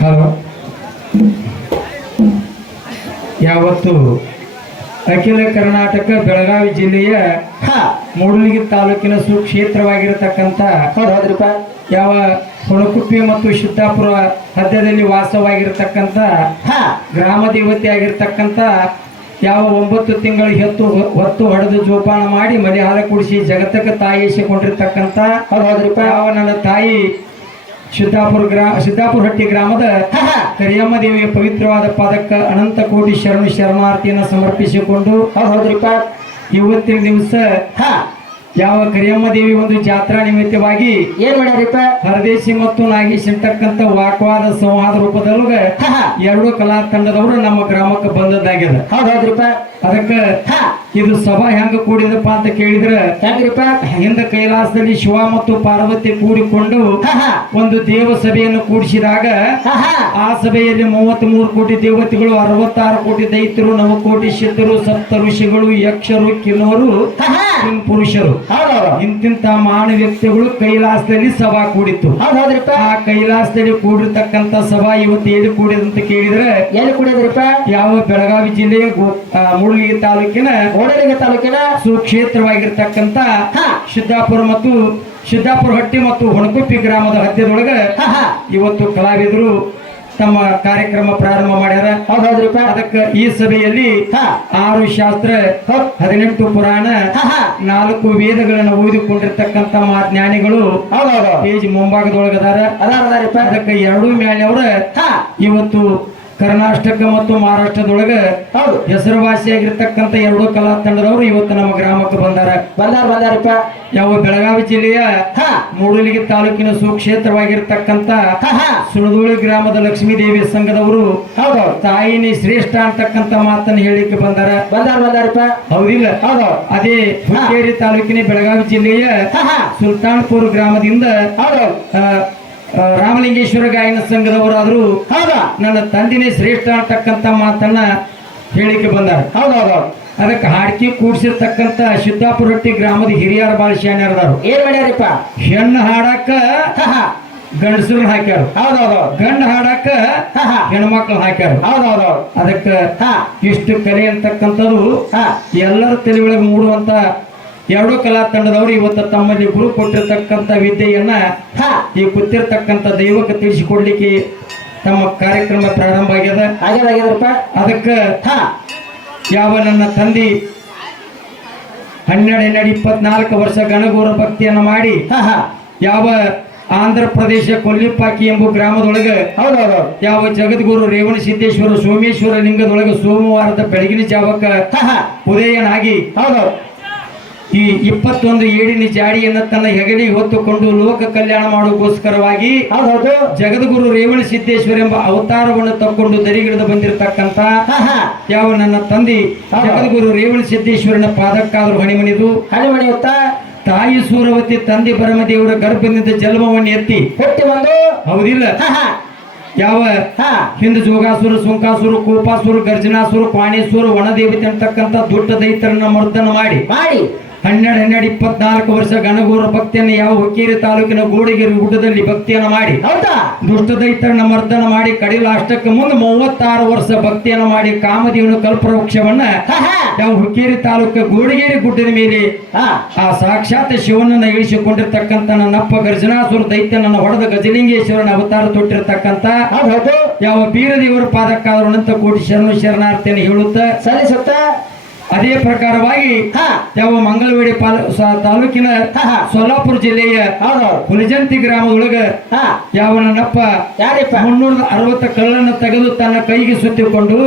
Hello. ಯಾವತ್ತು ಅಖಿಲ ಕರ್ನಾಟಕ ಬೆಳಗಾವಿ ಜಿಲ್ಲೆಯ ಮೂಡಲಗಿ ತಾಲೂಕಿನ ಸುಕ್ಷೇತ್ರವಾಗಿರತಕ್ಕಂಥ ಹೌದ್ರಿಪ್ಪ ಯಾವ ಹೊಳಕುಪ್ಪೆ ಮತ್ತು ಸಿದ್ದಾಪುರ ಹದ್ಯದಲ್ಲಿ ವಾಸವಾಗಿರತಕ್ಕಂತ ಗ್ರಾಮ ದೇವತೆ ಆಗಿರ್ತಕ್ಕಂಥ ಯಾವ ಒಂಬತ್ತು ತಿಂಗಳು ಹೆತ್ತು ಹೊತ್ತು ಹೊಡೆದು ಜೋಪಾನ ಮಾಡಿ ಮನೆ ಹಾಲ ಕುಡಿಸಿ ಜಗತ್ತಕ್ಕೆ ತಾಯಿಸಿಕೊಂಡಿರ್ತಕ್ಕಂಥ ಅರವತ್ತು ರೂಪಾಯಿ ಅವ ನನ್ನ ತಾಯಿ ಸಿದ್ದಾಪುರ ಗ್ರಾಮ ಸಿದ್ದಾಪುರ ಹಟ್ಟಿ ಗ್ರಾಮದ ಕರಿಯಮ್ಮ ದೇವಿಯ ಪವಿತ್ರವಾದ ಪದಕ ಅನಂತ ಕೋಟಿ ಶರಣು ಶರಣಾರ್ಥಿಯನ್ನು ಸಮರ್ಪಿಸಿಕೊಂಡು ಅರವತ್ತು ರೂಪಾಯಿ ಇವತ್ತಿನ ದಿವಸ ಹಾ. ಯಾವ ಕರಿಯಮ್ಮ ದೇವಿ ಒಂದು ಜಾತ್ರಾ ನಿಮಿತ್ತವಾಗಿ ಏನ್ ಮಾಡ್ಯಾರಿಪ್ಪ? ಪರದೇಶಿ ಮತ್ತು ನಾಗೇಶ್ ಇರ್ತಕ್ಕಂತ ವಾಕ್ವಾದ ಸಂವಾದ ರೂಪದೊಳಗ ಎರಡು ಕಲಾ ತಂಡದವರು ನಮ್ಮ ಗ್ರಾಮಕ್ಕೆ ಬಂದದ್ದಾಗ್ಯದ. ಹೌದು ಹೌದ್ರಿಪ್ಪ. ಅದಕ್ಕ ಇದು ಸಭಾ ಹೆಂಗ ಕೂಡಿದಪ್ಪ ಅಂತ ಕೇಳಿದ್ರೆ ಹೆಂಗ್ರಿಪ್ಪ ಹಿಂದ ಕೈಲಾಸದಲ್ಲಿ ಶಿವ ಮತ್ತು ಪಾರ್ವತಿ ಕೂಡಿಕೊಂಡು ಒಂದು ದೇವ ಸಭೆಯನ್ನು ಕೂಡಿಸಿದಾಗ ಆ ಸಭೆಯಲ್ಲಿ ಮೂವತ್ತ್ ಮೂರು ಕೋಟಿ ದೇವತೆಗಳು ಅರವತ್ತಾರು ಕೋಟಿ ದೈತ್ಯರು ನವಕೋಟಿ ಸಿದ್ಧರು ಸಪ್ತ ಋಷಿಗಳು ಯಕ್ಷರು ಹಾ ಪುರುಷರು. ಇಂತಿಂತ ಮಾನ ವ್ಯಕ್ತಿಗಳು ಕೈಲಾಸದಲ್ಲಿ ಸಭಾ ಕೂಡಿತ್ತು. ಆ ಕೈಲಾಸದಲ್ಲಿ ಕೂಡಿರ್ತಕ್ಕಂತ ಸಭಾ ಇವತ್ತು ಎಲ್ಲಿ ಕೂಡಿದಂತ ಕೇಳಿದ್ರೆ ಎಲ್ಲಿ ಕೂಡಿದ್ರಪ್ಪ? ಯಾವ ಬೆಳಗಾವಿ ಜಿಲ್ಲೆಯ ಮುಳುಗಿ ಆ, ಮೂಡಲಗಿ ತಾಲೂಕಿನ ಸುಕ್ಷೇತ್ರವಾಗಿರ್ತಕ್ಕಂತ ಸುಕ್ಷೇತ್ರವಾಗಿರ್ತಕ್ಕಂಥ ಸಿದ್ದಾಪುರ ಮತ್ತು ಸಿದ್ದಾಪುರ ಹಟ್ಟಿ ಮತ್ತು ಹೊಣಕುಪ್ಪಿ ಗ್ರಾಮದ ಹದ್ಯದೊಳಗ ಇವತ್ತು ಕಲಾವಿದರು ತಮ್ಮ ಕಾರ್ಯಕ್ರಮ ಪ್ರಾರಂಭ ಮಾಡ್ಯಾರ. ಅದಕ್ಕೆ ಈ ಸಭೆಯಲ್ಲಿ ಆರು ಶಾಸ್ತ್ರ ಹೌದ್. ಹದಿನೆಂಟು ಪುರಾಣ ನಾಲ್ಕು ವೇದಗಳನ್ನು ಓದಿಕೊಂಡಿರ್ತಕ್ಕಂಥ ಜ್ಞಾನಿಗಳು ಪೇಜ್ ಮುಂಭಾಗದೊಳಗದಾರ. ಅದಕ್ಕೆ ಎರಡೂ ಮ್ಯಾಲೆ ಇವತ್ತು ಕರ್ನಾಟಕ ಮತ್ತು ಮಹಾರಾಷ್ಟ್ರದೊಳಗೆ ಹೌದು. ಹೆಸರುವಾಸಿಯಾಗಿರ್ತಕ್ಕಂಥ ಎರಡು ಕಲಾ ತಂಡದವರು ಇವತ್ತು ನಮ್ಮ ಗ್ರಾಮಕ್ಕೆ ಬಂದಾರ. ಬಂದಾರ ಬಂದಾರಪ್ಪ. ಯಾವ ಬೆಳಗಾವಿ ಜಿಲ್ಲೆಯ ಮೂಡಲಗಿ ತಾಲೂಕಿನ ಸುಕ್ಷೇತ್ರವಾಗಿರ್ತಕ್ಕಂಥ ಸುಳದೂಳಿ ಗ್ರಾಮದ ಗ್ರಾಮದ ಲಕ್ಷ್ಮೀದೇವಿ ಸಂಘದವರು ಹೌದು. ತಾಯಿನಿ ಶ್ರೇಷ್ಠ ಅಂತಕ್ಕಂಥ ಮಾತನ್ನು ಹೇಳಿಕ್ಕೆ ಬಂದಾರ. ಬಂದಾರ ಬಂದಾರಪ್ಪ. ಹೌದಿಲ್ಲ? ಹೌದು. ಅದೇ ಹುಕ್ಕೇರಿ ತಾಲೂಕಿನ ಬೆಳಗಾವಿ ಜಿಲ್ಲೆಯ ಸುಲ್ತಾನ್ಪುರ್ ಗ್ರಾಮದಿಂದ ಹೌದು. ರಾಮಲಿಂಗೇಶ್ವರ ಗಾಯನ ಸಂಘದವರಾದ್ರು ಹೌದಾ? ನನ್ನ ತಂದಿನೇ ಶ್ರೇಷ್ಠ ಅಂತಕ್ಕಂಥ ಮಾತನ್ನ ಹೇಳಿಕೆ ಬಂದಾರ. ಹೌದು ಹೌದು ಅದಕ್ಕೆ ಹಾಡ್ಕಿ ಕೂಡ್ಸಿರ್ತಕ್ಕಂಥ ಸಿದ್ದಾಪುರ ರೊಟ್ಟಿ ಗ್ರಾಮದ ಹಿರಿಯರ ಬಾಳ ಶಾಣ್ಯರದಾರು ಏನ್ ಮಾಡ್ಯಾರಪ್ಪ? ಹೆಣ್ಣು ಹಾಡಕ್ಕ ಗಂಡಸರು ಗಂಡಸರನ್ನ ಹಾಕ್ಯಾರ. ಹೌದು ಹೌದು ಗಂಡ ಹಾಡಕ್ಕ ಹೆಣ್ಮಕ್ಳು ಹಾಕ್ಯಾರ. ಹೌದು ಹೌದು ಅದಕ್ಕೆ ಹಾ. ಇಷ್ಟು ಕಲೆ ಅಂತಕ್ಕಂಥದ್ದು ಹಾ. ಎಲ್ಲರ ತಲೆ ಒಳಗೆ ಮೂಡುವಂತ ಎರಡು ಕಲಾ ತಂಡದವರು ಇವತ್ತು ತಮ್ಮಲ್ಲಿ ಗುರು ಕೊಟ್ಟಿರ್ತಕ್ಕಂಥ ವಿದ್ಯೆಯನ್ನ ಹಾ. ಈ ಕೂತಿರ್ತಕ್ಕಂಥ ದೈವಕ್ಕೆ ತಿಳಿಸಿಕೊಡ್ಲಿಕ್ಕೆ ತಮ್ಮ ಕಾರ್ಯಕ್ರಮ ಪ್ರಾರಂಭ ಆಗ್ಯದ. ಅದಕ್ಕ ಅದಕ್ಕೆ ಹಾ. ಯಾವ ನನ್ನ ತಂದೆ ಹನ್ನೆರಡು ಹನ್ನೆರಡು ಇಪ್ಪತ್ನಾಲ್ಕು ವರ್ಷ ಗಣಗೌರ ಭಕ್ತಿಯನ್ನು ಮಾಡಿ ಯಾವ ಆಂಧ್ರ ಪ್ರದೇಶ ಕೊಲ್ಲಿಪಾಕಿ ಎಂಬ ಗ್ರಾಮದೊಳಗೆ ಯಾವ ಜಗದ್ಗುರು ರೇವಣ ಸಿದ್ದೇಶ್ವರ ಸೋಮೇಶ್ವರ ಲಿಂಗದೊಳಗೆ ಸೋಮವಾರದ ಬೆಳಗಿನ ಜಾವಕ್ಕ ಉದಯನಾಗಿ ಹೌದು. ಈ ಇಪ್ಪತ್ತೊಂದು ಏಳಿನ ಜಾಡಿಯನ್ನು ತನ್ನ ಹೆಗಲಿ ಹೊತ್ತುಕೊಂಡು ಲೋಕ ಕಲ್ಯಾಣ ಮಾಡೋಕ್ಕೋಸ್ಕರವಾಗಿ ಜಗದ್ಗುರು ರೇವಣ ಸಿದ್ದೇಶ್ವರ ಎಂಬ ಅವತಾರವನ್ನು ತಕ್ಕೊಂಡು ದರಿಗಿಳಿದು ಬಂದಿರತಕ್ಕಂತ ಯಾವ ನನ್ನ ತಂದೆ. ಜಗದ್ಗುರು ರೇವಣ ಸಿದ್ದೇಶ್ವರನ ಪಾದಕ್ಕಾದರೂ ಹಣಿಮಣಿದು ಹಣಿಮಣಿಯುತ್ತಾ? ತಾಯಿ ಸೂರವತಿ ತಂದೆ ಪರಮದೇವರ ಗರ್ಭದಿಂದ ಜನ್ಮವನ್ನು ಎತ್ತಿ. ಹುಟ್ಟಿ ಬಂದು? ಹೌದಿಲ್ಲ. ಯಾವ? ಹಿಂದ ಜೋಗಾಸುರ ಸುಂಕಾಸುರ ಕೋಪಾಸುರ ಗರ್ಜನಾಸುರ ಪಾಣೇಶ್ವರ ವನದೇವತೆ ಅಂತಕ್ಕಂಥ ದೊಡ್ಡ ದೈತರನ್ನ ಮರ್ದನ ಮಾಡಿ. ಮಾಡಿ. ಹನ್ನೆರಡು ಹನ್ನೆರಡು ಇಪ್ಪತ್ನಾಲ್ಕು ವರ್ಷ ಗಣಗೂರ ಭಕ್ತಿಯನ್ನು ಯಾವ ಹುಕ್ಕೇರಿ ತಾಲೂಕಿನ ಗೋಡಿಗಿರಿ ಗುಡ್ಡದಲ್ಲಿ ಭಕ್ತಿಯನ್ನು ಮಾಡಿ ಹೌದಾ? ದುಷ್ಟ ದೈತ್ಯನ ಮರ್ದನ ಮಾಡಿ ಕಡಿಲ ಅಷ್ಟಕ್ಕೆ ಮುಂದೆ ಮೂವತ್ತಾರು ವರ್ಷ ಭಕ್ತಿಯನ್ನು ಮಾಡಿ ಕಾಮದೇವನ ಕಲ್ಪವೃಕ್ಷವನ್ನ ಹಾ ಹಾ. ಯಾವ ಹುಕ್ಕೇರಿ ತಾಲೂಕು ಗೋಡಿಗೇರಿ ಗುಡ್ಡದ ಮೇಲೆ ಆ ಸಾಕ್ಷಾತ್ ಶಿವನನ್ನ ಇಳಿಸಿಕೊಂಡಿರ್ತಕ್ಕಂಥ ನನ್ನಪ್ಪ ಗರ್ಜನಾಸುರ ದೈತ್ಯನನ್ನು ಹೊಡೆದ ಗಜಲಿಂಗೇಶ್ವರನ ಅವತಾರ ತೊಟ್ಟಿರ್ತಕ್ಕಂತ ಯಾವ ಬೀರದೇವರ ಪಾದಕ್ಕಾದರೂ ಅನಂತ ಕೋಟಿ ಶರಣು ಶರಣಾರ್ಥಿಯನ್ನು ಹೇಳುತ್ತಾ ಸಲ್ಲಿಸುತ್ತ? ಅದೇ ಪ್ರಕಾರವಾಗಿ ಹಾ. ಯಾವ ಮಂಗಳವೇಡಿ ತಾಲೂಕಿನ ಸೋಲಾಪುರ ಜಿಲ್ಲೆಯ ಹುಲಿಜಂತಿ ಗ್ರಾಮದೊಳಗ ಹಾ. ಯಾವ ನನ್ನಪ್ಪ ಯಾರಿಪ್ಪ? ಮುನ್ನೂರ ಅರವತ್ತ ಕಳ್ಳನ್ನು ತೆಗೆದು ತನ್ನ ಕೈಗೆ ಸುತ್ತಿಕೊಂಡು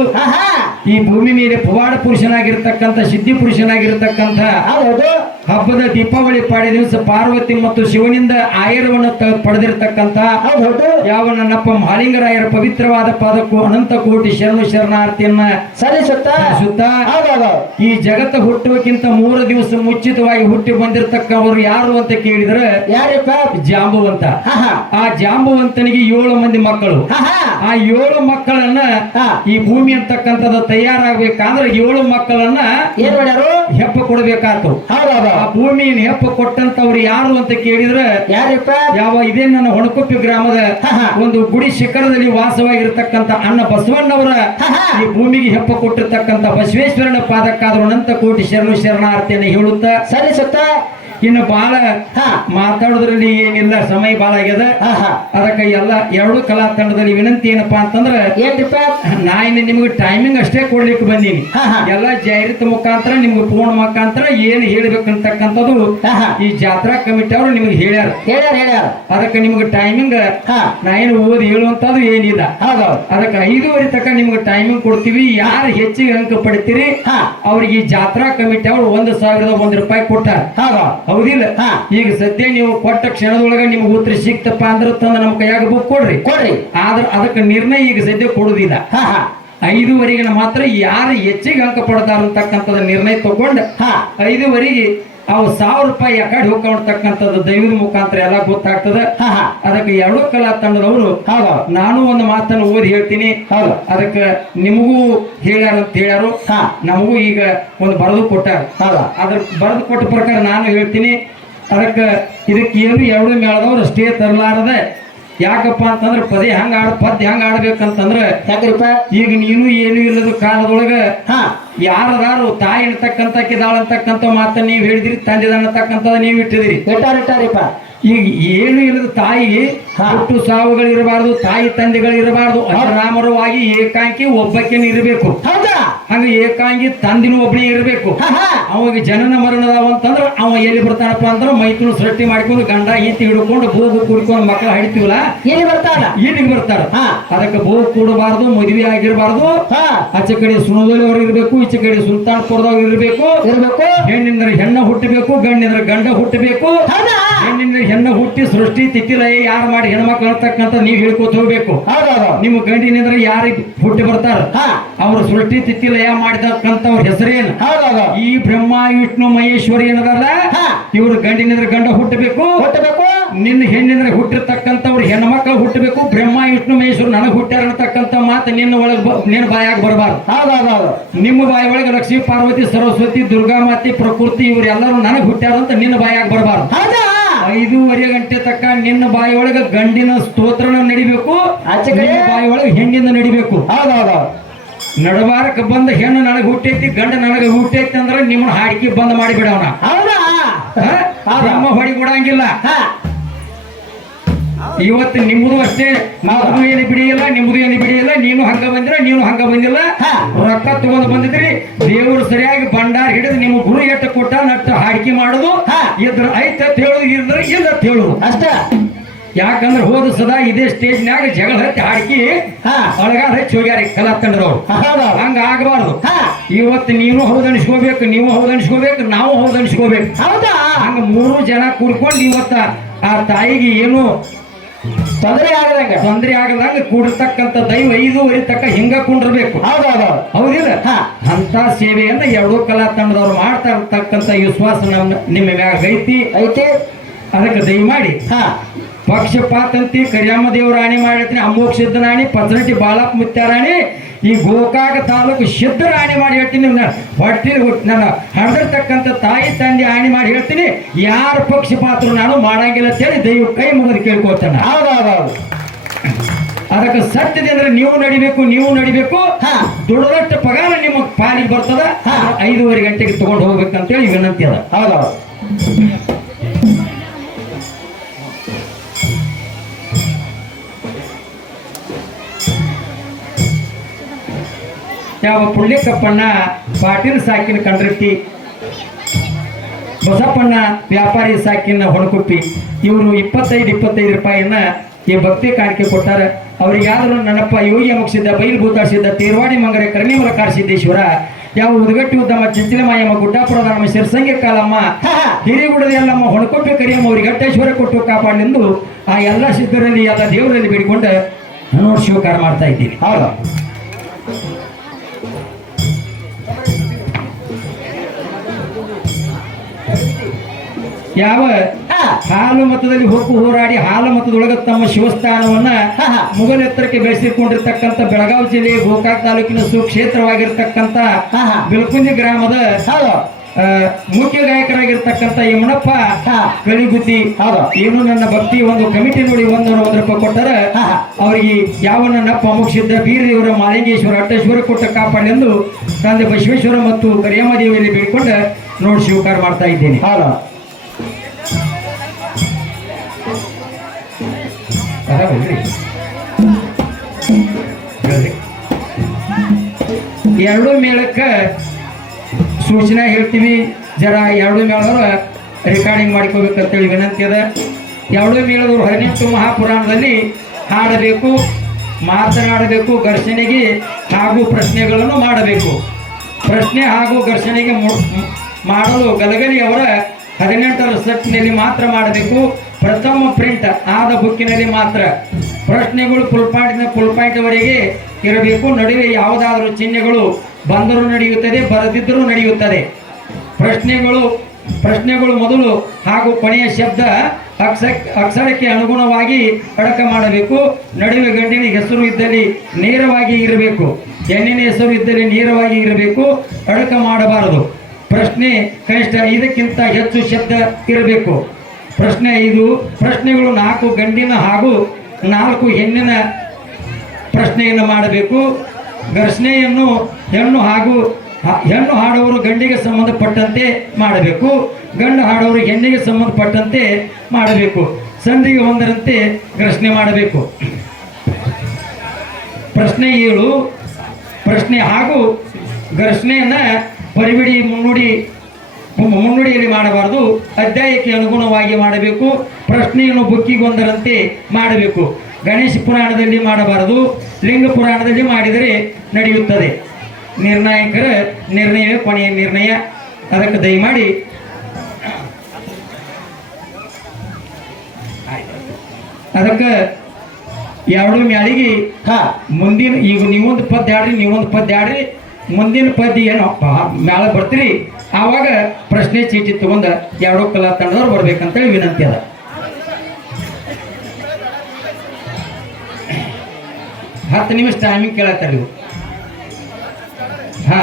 ಈ ಭೂಮಿ ಮೇಲೆ ಪವಾಡ ಪುರುಷನಾಗಿರ್ತಕ್ಕಂಥ ಸಿದ್ಧಿ ಪುರುಷನಾಗಿರ್ತಕ್ಕಂಥ ಹಬ್ಬದ ದೀಪಾವಳಿ ಪಾಡಿ ದಿವಸ ಪಾರ್ವತಿ ಮತ್ತು ಶಿವನಿಂದ ಆಯುರ್ವನ್ನು ತ- ಪಡೆದಿರತಕ್ಕಂಥ ಹೌದು ಹೌದು. ಯಾವ ನನ್ನಪ್ಪ ಮಹಾಲಿಂಗರಾಯರ ಪವಿತ್ರವಾದ ಪಾದಕ್ಕೂ ಅನಂತ ಕೋಟಿ ಶರಣು ಶರಣಾರ್ಥಿಯನ್ನ ಸಲ್ಲಿಸುತ್ತ? ಸುತ್ತಾ ಹೌದು ಹೌದು ಈ ಜಗತ್ತ ಹುಟ್ಟುವಕ್ಕಿಂತ ಮೂರು ದಿವಸ ಮುಚ್ಚಿತವಾಗಿ ಹುಟ್ಟಿ ಬಂದಿರತಕ್ಕವರು ಯಾರು ಅಂತ ಕೇಳಿದ್ರೆ ಯಾರಪ್ಪ ಜಾಂಬುವಂತ ಆ ಜಾಂಬುವಂತನಿಗೆ ಏಳು ಮಂದಿ ಮಕ್ಕಳು. ಆ ಏಳು ಮಕ್ಕಳನ್ನ. ಈ ಭೂಮಿ ಅಂತಕ್ಕಂಥದ್ದು ತಯಾರಾಗಬೇಕಾದ್ರೆ ಏಳು ಮಕ್ಕಳನ್ನ ಏನ್ ಮಾಡ್ಯಾರು? ಹೆಪ್ಪ ಕೊಡಬೇಕಾತು. ಹೌದೌದು. ಆ ಭೂಮಿ ಹೆಪ್ಪ ಕೊಟ್ಟಂತವ್ರು ಯಾರು ಅಂತ ಕೇಳಿದ್ರೆ ಯಾರಪ್ಪ ಯಾವ ಇದೇ ನನ್ನ ಹೊಣಕುಪ್ಪಿ ಗ್ರಾಮದ. ಒಂದು ಗುಡಿ ಶಿಖರದಲ್ಲಿ ವಾಸವಾಗಿರ್ತಕ್ಕಂತ ಅಣ್ಣ ಬಸವಣ್ಣವರ. ಈ ಭೂಮಿಗೆ ಹೆಪ್ಪ ಕೊಟ್ಟಿರ್ತಕ್ಕಂತ ಬಸವೇಶ್ವರನ ಪಾದಕ್ಕಾದ್ರು ಅನಂತ ಕೋಟಿ ಶರಣು ಶರಣಾರ್ಥಿಯನ್ನು ಹೇಳುತ್ತಾ ಸರಿ ಸುತ್ತ ಇನ್ನು ಬಹಳ ಹಾ. ಮಾತಾಡೋದ್ರಲ್ಲಿ ಏನಿಲ್ಲ ಸಮಯ ಬಹಳ ಆಗ್ಯದ. ಅದಕ್ಕೆ ಎಲ್ಲ ಎರಡು ಕಲಾ ತಂಡದಲ್ಲಿ ವಿನಂತಿ ಏನಪ್ಪಾ ಅಂತಂದ್ರ ನಾ ಇನ್ನು ನಿಮ್ಗೆ ಟೈಮಿಂಗ್ ಅಷ್ಟೇ ಕೊಡ್ಲಿಕ್ಕೆ ಬಂದೀನಿ. ಎಲ್ಲ ಜಾಹೀರಾತು ಮುಖಾಂತರ ನಿಮ್ಗೆ ಫೋನ್ ಮುಖಾಂತರ ಏನ್ ಹೇಳ್ಬೇಕಂತಕ್ಕಂಥದ್ದು. ಈ ಜಾತ್ರಾ ಕಮಿಟಿ ಅವರು ನಿಮ್ಗೆ ಹೇಳ್ಯಾರ. ಹೇಳ್ಯಾರ ಅದಕ್ಕೆ ನಿಮ್ಗೆ ಟೈಮಿಂಗ್ ನಾ ಏನು ಓದಿ ಹೇಳುವಂತದ್ದು ಏನಿಲ್ಲ. ಅದಕ್ಕೆ ಐದುವರೆ ತನಕ ನಿಮ್ಗೆ ಟೈಮಿಂಗ್ ಕೊಡ್ತೀವಿ. ಯಾರು ಹೆಚ್ಚಿಗೆ ಅಂಕ ಪಡಿತೀರಿ ಅವ್ರಿಗೆ ಈ ಜಾತ್ರಾ ಕಮಿಟಿ ಅವರು ಒಂದು ಸಾವಿರದ ಒಂದ್ ರೂಪಾಯಿ ಕೊಟ್ಟಾರ. ಹೌದಿಲ್ಲ? ಈಗ ಸದ್ಯ ನೀವು ಕೊಟ್ಟ ಕ್ಷಣದೊಳಗ ನಿಮ್ಗೆ ಉತ್ತರ ಸಿಕ್ತಪ್ಪ ಅಂದ್ರೆ ತಂದ ನಮ್ಮ ಕೈಯಾಗ ಬುಕ್ ಕೊಡ್ರಿ. ಕೊಡ್ರಿ. ಆದ್ರ ಅದಕ್ಕೆ ನಿರ್ಣಯ ಈಗ ಸದ್ಯ ಕೊಡುದಿಲ್ಲ. ಐದುವರೆಗಿನ ಮಾತ್ರ ಯಾರು ಹೆಚ್ಚಿಗೆ ಅಂಕ ಪಡ್ತಾರ ಅಂತಕ್ಕಂಥದ್ದು ನಿರ್ಣಯ ತಗೊಂಡು ಹಾ. ಐದುವರೆಗೆ ಅವು ಸಾವಿರ ರೂಪಾಯಿ ಯಾಕಡೆ ಹೋಗ್ಕೊಂಡಿರ್ತಕ್ಕಂಥದ್ದು ದೈವದ ಮುಖಾಂತರ ಎಲ್ಲ ಗೊತ್ತಾಗ್ತದೆ. ಅದಕ್ಕೆ ಎರಡು ಕಲಾ ತಂಡದವರು ಹೌದು. ನಾನು ಒಂದು ಮಾತನ್ನು ಓದಿ ಹೇಳ್ತೀನಿ. ಹೌದು. ಅದಕ್ಕೆ ನಿಮಗೂ ಹೇಳ್ಯಾರ ಅಂತ ಹೇಳ್ಯಾರು. ಹಾ. ನಮಗೂ ಈಗ ಒಂದು ಬರೆದು ಕೊಟ್ಟಾರ. ಹೌದು. ಅದ್ರ ಬರೆದು ಕೊಟ್ಟ ಪ್ರಕಾರ ನಾನು ಹೇಳ್ತೀನಿ. ಅದಕ್ಕೆ ಇದಕ್ಕೆ ಏನು ಎರಡು ಮೇಳದವ್ರು ಅಷ್ಟೇ ತರಲಾರದೆ ಯಾಕಪ್ಪ ಅಂತಂದ್ರೆ ಪದೇ ಹೆಂಗ ಆಡ ಪದ್ಯ ಹೆಂಗ ಆಡ್ಬೇಕಂತಂದ್ರೆ ಯಾಕ್ರಿಪ್ಪ ಈಗ ನೀನು ಏನು ಇಲ್ಲದ ಕಾಲದೊಳಗ ಹಾ. ಯಾರದಾರು ತಾಯಿ ಇರ್ತಕ್ಕಂತ ಕಿದಾಳ ಅಂತಕ್ಕಂಥ ಮಾತನ್ನ ನೀವು ಹೇಳಿದಿರಿ ತಂದೆದ ನೀವ್ ನೀವು ಇಟ್ಟಿದಿರಿ. ಇಟ್ಟಾರ ಇಟ್ಟಾರಿಪ್ಪ ಈಗ ಏನು ಇಲ್ಲದ ತಾಯಿ. ಹುಟ್ಟು ಸಾವುಗಳಿರಬಾರ್ದು ತಾಯಿ ತಂದೆಗಳಿರಬಾರ್ದು ಇರಬಾರ್ದು ಏಕಾಂಕಿ ಒಬ್ಬಕ್ಕೆನ ಇರಬೇಕು. ಹೌದಾ? ಹಂಗ ಏಕಾಂಗಿ ತಂದಿನ ಒಬ್ಬನೇ ಇರಬೇಕು. ಅವಾಗ ಜನನ ಮರಣದ ಅಂತಂದ್ರೆ ಅವ ಎಲ್ಲಿ ಬರ್ತಾನಪ್ಪ ಅಂದ್ರೆ ಮೈತ್ರಿ ಸೃಷ್ಟಿ ಮಾಡ್ಕೊಂಡು ಗಂಡ ಈತಿ ಹಿಡ್ಕೊಂಡು ಭೂಗು ಕುಡ್ಕೊಂಡು ಮಕ್ಕಳು ಹಡಿತೀವಲ್ಲ? ಎಲ್ಲಿ ಬರ್ತಾನ ಈಟಿಗೆ ಬರ್ತಾರ. ಅದಕ್ಕೆ ಭೂ ಕೂಡಬಾರದು ಮದುವೆ ಆಗಿರಬಾರ್ದು. ಆಚೆ ಕಡೆ ಸುಣದಲ್ಲಿ ಅವ್ರು ಇರಬೇಕು ಈಚೆ ಕಡೆ ಸುಲ್ತಾನ್ಪುರದವ್ರು ಇರಬೇಕು. ಇರಬೇಕು. ಹೆಣ್ಣಿಂದ್ರೆ ಹೆಣ್ಣ ಹುಟ್ಟಬೇಕು ಗಂಡಿಂದ್ರೆ ಗಂಡ ಹುಟ್ಟಬೇಕು. ಹೆಣ್ಣಿಂದ ಹೆಣ್ಣಿಂದ್ರೆ ಹೆಣ್ಣ ಹುಟ್ಟಿ ಸೃಷ್ಟಿ ತಿಥಿಲಯ ಯಾರು ಮಾಡಿ ಹೆಣ್ಮಕ್ಳು ಅಂತಕ್ಕಂಥ ನೀವು ಹೇಳ್ಕೊತ ಹೋಗ್ಬೇಕು. ನಿಮ್ಮ ಗಂಡಿನಿಂದ್ರೆ ಯಾರಿಗೆ ಹುಟ್ಟಿ ಬರ್ತಾರ? ಅವ್ರ ಸೃಷ್ಟಿ ತಿಥಿಲಯ ಮಾಡಿದಕ್ಕಂಥವ್ರ ಹೆಸರೇನು ಹೌದೌದು. ಈ ಬ್ರಹ್ಮ ವಿಷ್ಣು ಮಹೇಶ್ವರಿ ಏನದಲ್ಲ ಇವ್ರ ಗಂಡಿನಿಂದ ಗಂಡ ಹುಟ್ಟಬೇಕು. ಹುಟ್ಟಬೇಕು. ನಿನ್ನ ಹೆಣ್ಣಿಂದ್ರೆ ಹುಟ್ಟಿರ್ತಕ್ಕಂಥವ್ರು ಹೆಣ್ಮಕ್ಳು ಹುಟ್ಟಬೇಕು. ಬ್ರಹ್ಮ ವಿಷ್ಣು ಮಹೇಶ್ವರ ನನಗೆ ಹುಟ್ಟ್ಯಾರ ಅನ್ನತಕ್ಕಂಥ ಮಾತು ನಿನ್ನ ಒಳಗೆ ನಿನ್ನ ಬಾಯಾಗ ಬರಬಾರ್ದು. ಹೌದೌದು ನಿಮ್ಮ ಬಾಯಿ ಒಳಗೆ ಲಕ್ಷ್ಮೀ ಪಾರ್ವತಿ ಸರಸ್ವತಿ ದುರ್ಗಾ ಮಾತಿ ಪ್ರಕೃತಿ ಇವರೆಲ್ಲರೂ ನನಗೆ ಹುಟ್ಟ್ಯಾರ ಅಂತ ನಿನ್ನ ಬಾಯಾಗ ಬರಬಾರ್ದು. ಹೌದಾ? ಐದೂವರೆ ಗಂಟೆ ತಕ್ಕ ನಿನ್ನ ಬಾಯಿ ಒಳಗೆ ಗಂಡಿನ ಸ್ತೋತ್ರನ ನಡಿಬೇಕು. ಆಚೆ ಕಡೆ? ನಿನ್ನ ಬಾಯಿ ಒಳಗೆ ಹೆಣ್ಣಿಂದ ನಡಿಬೇಕು. ಹೌದೌದು ನಡಬಾರಕ್ಕೆ ಬಂದ ಹೆಣ್ಣು ನನಗೆ ಹುಟ್ಟೈತಿ ಗಂಡ ನನಗೆ ಹುಟ್ಟೈತಿ ಅಂದ್ರೆ ನಿಮ್ಮನ್ನ ಹಾಡಿಕೆ ಬಂದ್ ಮಾಡಿ ಬಿಡವನ ಹೌದಾ? ನಿಮ್ಮ ಹೊಡಿ ಬಿಡಂಗಿಲ್ಲ. ಇವತ್ತು ನಿಮ್ಮದು ಅಷ್ಟೇ ಮಾತು ಏನು ಬಿಡಿಯಿಲ್ಲ ನಿಮ್ಮದು ಏನು ಬಿಡಿಯಿಲ್ಲ ನೀನು ಹಂಗ ಬಂದಿರ ನೀನು ಹಂಗ ಬಂದಿಲ್ಲ. ರೊಕ್ಕ ತಗೊಂಡು ಬಂದಿದ್ರಿ ದೇವರು ಸರಿಯಾಗಿ ಭಂಡಾರ ಹಿಡಿದು ನಿಮ್ಮ ಗುರು ಎಟ್ಟ ಕೊಟ್ಟ ನಟ್ಟು ಹಾಡಿಕೆ ಮಾಡೋದು. ಇದ್ರ ಐತ ಹೇಳುದು ಇದ್ರ ಇಲ್ಲ ತೇಳು ಅಷ್ಟ. ಯಾಕಂದ್ರೆ ಹೋದ ಸದಾ ಇದೇ ಸ್ಟೇಜ್ನಾಗ ಜಗಳ ಹತ್ತಿ ಹಾಕಿ ಒಳಗಾದ ಒಳಗಾರ ಹಚ್ಚಿ ಹೋಗ್ಯಾರ ಕಲಾ ತಂಡದವ್ರು. ಹಂಗ ಆಗಬಾರ್ದು. ಹಾ. ಇವತ್ತು ನೀನು ಹೌದನಿಸ್ಕೋಬೇಕು ನೀವು ಹೌದನಿಸ್ಕೋಬೇಕು ನಾವು ಹೌದನಿಸ್ಕೋಬೇಕು ಹೌದಾ? ಹಂಗ ಮೂರು ಜನ ಕೂಡ್ಕೊಂಡು ಇವತ್ತ ಆ ತಾಯಿಗೆ ಏನು ತೊಂದರೆ ಆಗದಂಗ. ತೊಂದರೆ ಆಗದಂಗ ಕೂಡಿರ್ತಕ್ಕಂಥ ದೈವ ಐದೂವರೆ ತಕ್ಕ ಹಿಂಗ ಕುಂಡಿರ್ಬೇಕು. ಹೌದೌದು ಹೌದಿಲ್ಲ. ಅಂತ ಸೇವೆಯನ್ನ ಎರಡೂ ಕಲಾ ತಂಡದವ್ರು ಮಾಡ್ತಾ ಇರ್ತಕ್ಕಂಥ ವಿಶ್ವಾಸ ನಮ್ಮ ನಿಮ್ಮ ಮ್ಯಾಗ ಐತಿ. ಐತಿ. ಅದಕ್ಕೆ ದಯಮಾಡಿ ಹಾ. ಪಕ್ಷಪಾತ ಅಂತಿ ಕರಿಯಮ್ಮ ದೇವ್ರ ರಾಣಿ ಮಾಡಿರ್ತೀನಿ. ಸಿದ್ಧ ರಾಣಿ ಪಚರಟ್ಟಿ ಬಾಲಪ್ಪ ಮುತ್ಯಾರಾಣಿ ಈ ಗೋಕಾಕ ತಾಲೂಕು ಸಿದ್ಧ ರಾಣಿ ಮಾಡಿ ಹೇಳ್ತೀನಿ ಹೊಟ್ಟಿನ ಹೊಟ್ಟೆ ನನ್ನ ಹಣದಿರ್ತಕ್ಕಂಥ ತಾಯಿ ತಂದೆ ಆಣಿ ಮಾಡಿ ಹೇಳ್ತೀನಿ. ಯಾರು ಪಕ್ಷಪಾತರು ನಾನು ಮಾಡಂಗಿಲ್ಲ ಅಂತೇಳಿ ದೈವ ಕೈ ಮುಗಿದು ಕೇಳ್ಕೊತಾನೆ ಹೌದೌದೌದು. ಅದಕ್ಕೆ ಸತ್ಯದ ಅಂದ್ರೆ ನೀವು ನಡಿಬೇಕು ನೀವು ನಡಿಬೇಕು. ಹಾ. ದೊಡ್ಡ ಪಗಾರ ನಿಮ್ಮ ಪಾಲಿಗೆ ಬರ್ತದ. ಐದೂವರೆ ಗಂಟೆಗೆ ತಗೊಂಡು ಹೋಗ್ಬೇಕಂತೇಳಿ ವಿನಂತಿ ಅದ. ಹೌದೌದು. ಯಾವ ಪುಳ್ಳಿಕಪ್ಪಣ್ಣ ಪಾಟೀಲ್ ಸಾಕಿನ ಕಂಡ್ರಟ್ಟಿ, ಬಸಪ್ಪಣ್ಣ ವ್ಯಾಪಾರಿ ಸಾಕಿನ ಹೊಣಕುಪ್ಪಿ, ಇವರು ಇಪ್ಪತ್ತೈದು ಇಪ್ಪತ್ತೈದು ರೂಪಾಯಿಯನ್ನ ಈ ಭಕ್ತಿ ಕಾಣಿಕೆ ಕೊಟ್ಟಾರ. ಅವ್ರಿಗಾದ್ರೂ ನನ್ನಪ್ಪ ಯೋಗಿ ಮುಗಿಸಿದ್ದ, ಬೈಲ್ ಭೂತಾಡಿಸಿದ್ದ ತೇರ್ವಾಡಿ ಮಂಗರೆ ಕರ್ಣಿಮಲ ಕಾಡಿಸಿದ್ದೇಶ್ವರ. ಯಾವ ಉದ್ಗಟ್ಟಿ ಉದ್ದಮ್ಮ ಚಿಂಚಿನ ಮಾಯಮ್ಮ ಗುಡ್ಡಾಪುರದ ನಮ್ಮ ಶಿರ್ಸಂಗಿ ಕಾಲಮ್ಮ, ಹಿರಿಗುಡದ ಎಲ್ಲಮ್ಮ, ಹೊಣಕೊಪ್ಪೆ ಕರಿಯಮ್ಮ, ಅವ್ರಿಗೆ ಗಟ್ಟೇಶ್ವರ ಕೊಟ್ಟು ಕಾಪಾಡಲೆಂದು ಆ ಎಲ್ಲ ಸಿದ್ಧರಲ್ಲಿ, ಎಲ್ಲ ದೇವರಲ್ಲಿ ಬಿಡಿಕೊಂಡು ನೋಡಿ ಶಿವಕಾರ ಮಾಡ್ತಾ ಇದ್ದೀನಿ. ಹೌದು. ಯಾವ ಹಾಲು ಮತದಲ್ಲಿ ಹೊಕ್ಕು ಹೋರಾಡಿ ಹಾಲು ಮತದೊಳಗ ತಮ್ಮ ಶಿವಸ್ಥಾನವನ್ನ ಹಾ, ಎತ್ತರಕ್ಕೆ ಬೆಳೆಸಿಕೊಂಡಿರ್ತಕ್ಕಂಥ ಬೆಳಗಾವಿ ಜಿಲ್ಲೆ ಗೋಕಾಕ್ ತಾಲೂಕಿನ ಸುಕ್ಷೇತ್ರವಾಗಿರ್ತಕ್ಕಂಥ. ಬಿಲ್ಕುಂದಿ ಗ್ರಾಮದ ಮುಖ್ಯ ಗಾಯಕರಾಗಿರ್ತಕ್ಕಂಥ ಯಮನಪ್ಪ ಹೌದು. ಏನು ನನ್ನ ಭಕ್ತಿ ಒಂದು ಕಮಿಟಿ ನೋಡಿ ಒಂದು ಒಂದು ರೂಪಾಯಿ ಕೊಟ್ಟರೆ. ಅವರಿಗೆ ಯಾವ ನನ್ನಪ್ಪ ಮುಗಿಸಿದ್ದ ಬೀರದೇವರ ಮಾಲಿಂಗೇಶ್ವರ ಅಟ್ಟೇಶ್ವರ ಕೊಟ್ಟ ಕಾಪಾಡೆಂದು ತಂದೆ ಬಸವೇಶ್ವರ ಮತ್ತು ಕರಿಯಮ್ಮ ದೇವಿಯಲ್ಲಿ ಬೇಡಿಕೊಂಡು ನೋಡಿ ಸ್ವೀಕಾರ ಮಾಡ್ತಾ ಇದ್ದೇನೆ. ಎರಡು ಮೇಳಕ್ಕೆ ಸೂಚನೆ ಹೇಳ್ತೀವಿ. ಜರ ಎರಡು ಮೇಳದವ್ರು ರೆಕಾರ್ಡಿಂಗ್ ಮಾಡ್ಕೋಬೇಕಂತೇಳಿ ವಿನಂತಿ ಅದ. ಎರಡು ಮೇಳದವ್ರು ಹದಿನೆಂಟು ಮಹಾಪುರಾಣದಲ್ಲಿ ಹಾಡಬೇಕು, ಮಾತನಾಡಬೇಕು, ಘರ್ಷಣೆಗೆ ಹಾಗೂ ಪ್ರಶ್ನೆಗಳನ್ನು ಮಾಡಬೇಕು. ಪ್ರಶ್ನೆ ಹಾಗೂ ಘರ್ಷಣೆಗೆ ಮಾಡಲು ಗಲಗಲಿ ಅವರ ಹದಿನೆಂಟರ ಸೆಟ್ನಲ್ಲಿ ಮಾತ್ರ ಮಾಡಬೇಕು. ಪ್ರಥಮ ಪ್ರಿಂಟ್ ಆದ ಬುಕ್ಕಿನಲ್ಲಿ ಮಾತ್ರ ಪ್ರಶ್ನೆಗಳು ಫುಲ್ ಪಾಯಿಂಟ್ನ ಫುಲ್ ಪಾಯಿಂಟ್ವರೆಗೆ ಇರಬೇಕು. ನಡುವೆ ಯಾವುದಾದರೂ ಚಿಹ್ನೆಗಳು ಬಂದರೂ ನಡೆಯುತ್ತದೆ, ಬರದಿದ್ದರೂ ನಡೆಯುತ್ತದೆ. ಪ್ರಶ್ನೆಗಳು ಪ್ರಶ್ನೆಗಳು ಮೊದಲು ಹಾಗೂ ಕೊನೆಯ ಶಬ್ದ ಅಕ್ಷ, ಅಕ್ಷರಕ್ಕೆ ಅನುಗುಣವಾಗಿ ಅಡಕ ಮಾಡಬೇಕು. ನಡುವೆ ಗಂಡಿನ ಹೆಸರು ಇದ್ದಲ್ಲಿ ನೇರವಾಗಿ ಇರಬೇಕು. ಹೆಣ್ಣಿನ ಹೆಸರು ಇದ್ದಲ್ಲಿ ನೇರವಾಗಿ ಇರಬೇಕು. ಅಡಕ ಮಾಡಬಾರದು. ಪ್ರಶ್ನೆ ಕನಿಷ್ಠ ಇದಕ್ಕಿಂತ ಹೆಚ್ಚು ಶಬ್ದ ಇರಬೇಕು. ಪ್ರಶ್ನೆ ಐದು, ಪ್ರಶ್ನೆಗಳು ನಾಲ್ಕು ಗಂಡಿನ ಹಾಗೂ ನಾಲ್ಕು ಹೆಣ್ಣಿನ ಪ್ರಶ್ನೆಯನ್ನು ಮಾಡಬೇಕು. ಘರ್ಷಣೆಯನ್ನು ಹೆಣ್ಣು ಹಾಗೂ ಹೆಣ್ಣು ಹಾಡೋರು ಗಂಡಿಗೆ ಸಂಬಂಧಪಟ್ಟಂತೆ ಮಾಡಬೇಕು. ಗಂಡು ಹಾಡೋರು ಹೆಣ್ಣಿಗೆ ಸಂಬಂಧಪಟ್ಟಂತೆ ಮಾಡಬೇಕು. ಸಂಧಿಗೆ ಒಂದರಂತೆ ಘರ್ಷಣೆ ಮಾಡಬೇಕು. ಪ್ರಶ್ನೆ ಏಳು, ಪ್ರಶ್ನೆ ಹಾಗೂ ಘರ್ಷಣೆಯನ್ನು ಪರಿಬಿಡಿ ಮುನ್ನುಡಿ ಮುನ್ನುಡಿಯಲ್ಲಿ ಮಾಡಬಾರದು, ಅಧ್ಯಾಯಕ್ಕೆ ಅನುಗುಣವಾಗಿ ಮಾಡಬೇಕು, ಪ್ರಶ್ನೆಯನ್ನು ಬುಕ್ಕಿಗೊಂದರಂತೆ ಮಾಡಬೇಕು. ಗಣೇಶ ಪುರಾಣದಲ್ಲಿ ಮಾಡಬಾರದು, ಲಿಂಗ ಪುರಾಣದಲ್ಲಿ ಮಾಡಿದರೆ ನಡೆಯುತ್ತದೆ. ನಿರ್ಣಾಯಕರ ನಿರ್ಣಯವೇ ಕೊನೆಯ ನಿರ್ಣಯ. ಅದಕ್ಕೆ ದಯಮಾಡಿ. ಅದಕ್ಕೆ ಎರಡು ಮ್ಯಾಳಿಗೆ, ಹಾ, ಮುಂದಿನ, ಈಗ ನೀವೊಂದು ಪದ್ಯ ಆಡ್ರಿ ನೀವೊಂದು ಪದ್ಯ ಆಡ್ರಿ ಮುಂದಿನ ಪದ್ಯ ಏನು? ಮ್ಯಾಲ ಬರ್ತೀರಿ. ಆವಾಗ ಪ್ರಶ್ನೆ ಚೀಟಿ ತಗೊಂಡ ಎರಡೂ ಕಲಾ ತಂಡದವ್ರು ಬರ್ಬೇಕಂತೇಳಿ ವಿನಂತಿ ಅದ. ಹತ್ತು ನಿಮಿಷ ಟೈಮಿಂಗ್ ಕೇಳತ್ತಾರೆ ಇವು ಹಾ.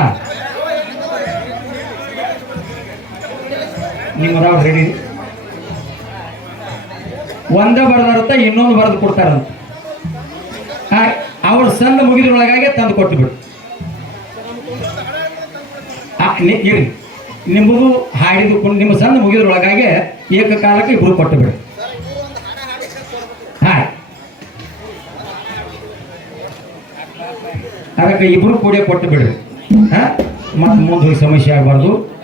ರಾವ್ ರೆಡಿ ಒಂದ ಬರ್ದಾರತ್ತ ಇನ್ನೊಂದು ಬರೆದು ಕೊಡ್ತಾರಂತ ಅವ್ರ ಸಣ್ಣ ಮುಗಿದ್ರೊಳಗಾಗೆ ತಂದು ಕೊಟ್ಟು ಬಿಡು ಆ, ನಿ- ಹಾಡಿದ ನಿಮ್ಮ ಸಣ್ಣ ಮುಗಿದ್ರೊಳಗಾಗೆ ಏಕಕಾಲಕ್ಕೆ ಇಬ್ರು ಕೊಟ್ಟು ಬಿಡಿ. ಹಾ ಅದಕ್ಕೆ ಇಬ್ರು ಕೂಡ ಕೊಟ್ಟು ಬಿಡ್ರಿ ಹಾ? ಮತ್ತೆ ಮುಂದೆ ಸಮಸ್ಯೆ ಆಗಬಾರ್ದು.